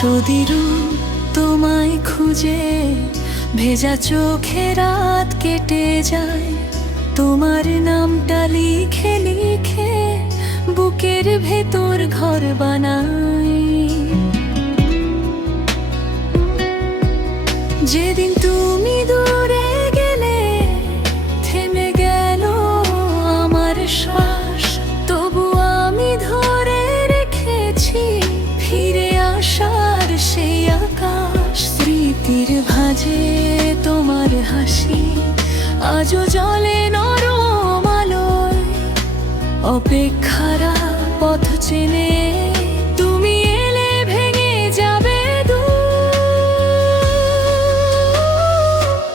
সদিরু তোমায় খুঁজে ভেজা চোখে রাত কেটে যায়, তোমার নামটা লিখে লিখে বুকের ভেতর ঘর বানাই। যেদিন তুমি দূরে গেলে থেমে গেল আমার শ্বাস, তবু আমি ধরে রেখেছি ফিরে আসার সেই আকাশ। স্মৃতির ভাঁজে তোমার হাসি আজও জ্বলে নরম আলোয়, অপেক্ষারা পথ চেনে তুমি এলে ভেঙে যাবে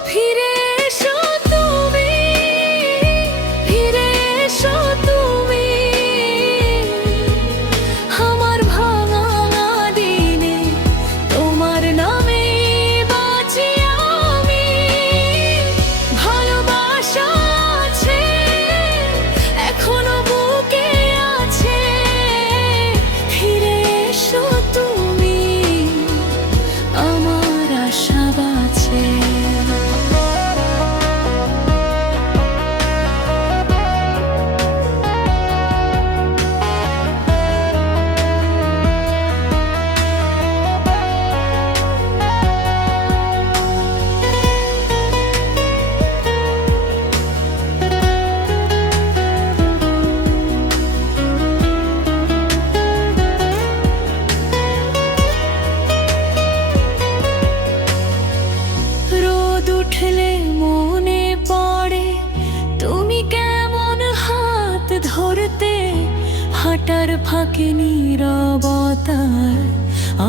ফিরে এসো তুমি, ফিরে এসো তুমি আমার ভাঙা দিনে, তোমার নামে বাঁচি আমি। ভালোবাসা আছে এখনো বুকে আছে, ফিরে এসো তুমি আমার আশা বাঁচে। উঠলে মনে পড়ে তুমি কেমন হাত ধরতে, হাঁটার ফাঁকে নীরবতায়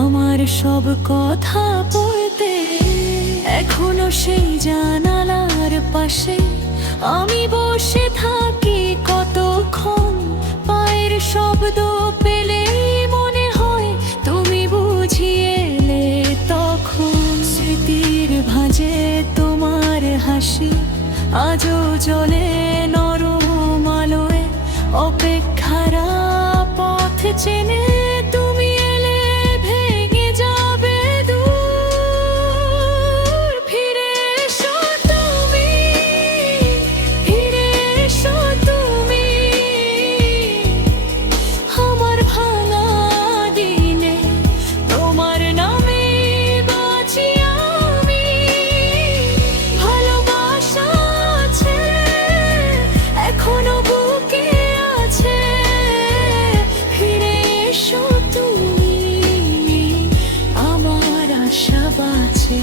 আমার সব কথা পড়তে। এখনো সেই জানালার পাশে আমি বসে থাকি কতক্ষণ, পায়ের শব্দ পেলে মনে হয় তুমি বুঝিয়ে এলে তখন। স্মৃতির ভাঁজে তোমার হাসি আজও জ্বলে নরম আলোয়, অপেক্ষারা পথ চেনে তুমি এলে ভেঙে যাবে দূর। ফিরে এসো তুমি, ফিরে এসো তুমি আমার ভাঙা দিনে, তোমার নামে বাঁচি আমি। ভালোবাসা আছে এখনো বুকে আছে, ফিরে এসো তুমি আমার আশা বাঁচে।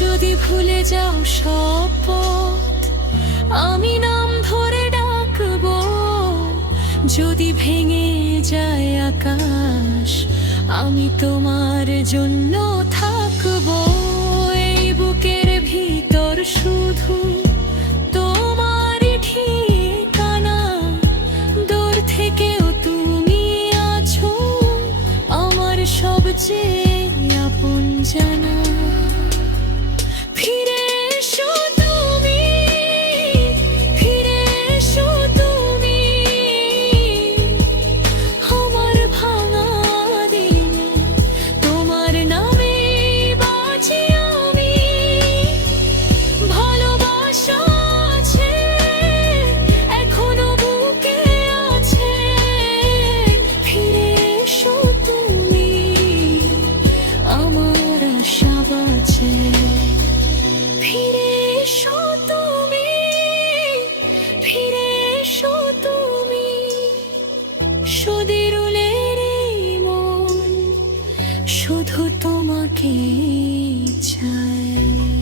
যদি ভুলে যাও সব পথ আমি নাম ধরে ডাকবো, যদি ভেঙে যায় আকাশ আমি তোমার জন্য থাকবো। এই বুকের ভিতর শুধু তোমারই ঠিকানা, দূর থেকেও তুমি আছো আমার সবচেয়ে আপন জানা। ফিরে এসো তুমি, ফিরে এসো তুমি আমার ভাঙা দিনে, তোমার নামে বাঁচি আমি। ভালোবাসা আছে এখনো বুকে আছে, ফিরে এসো তুমি আমার আশা বাঁচে। ফিরে এসো তুমি, ফিরে এসো তুমি সদিরুলের এই মন শুধু তোমাকে চায়।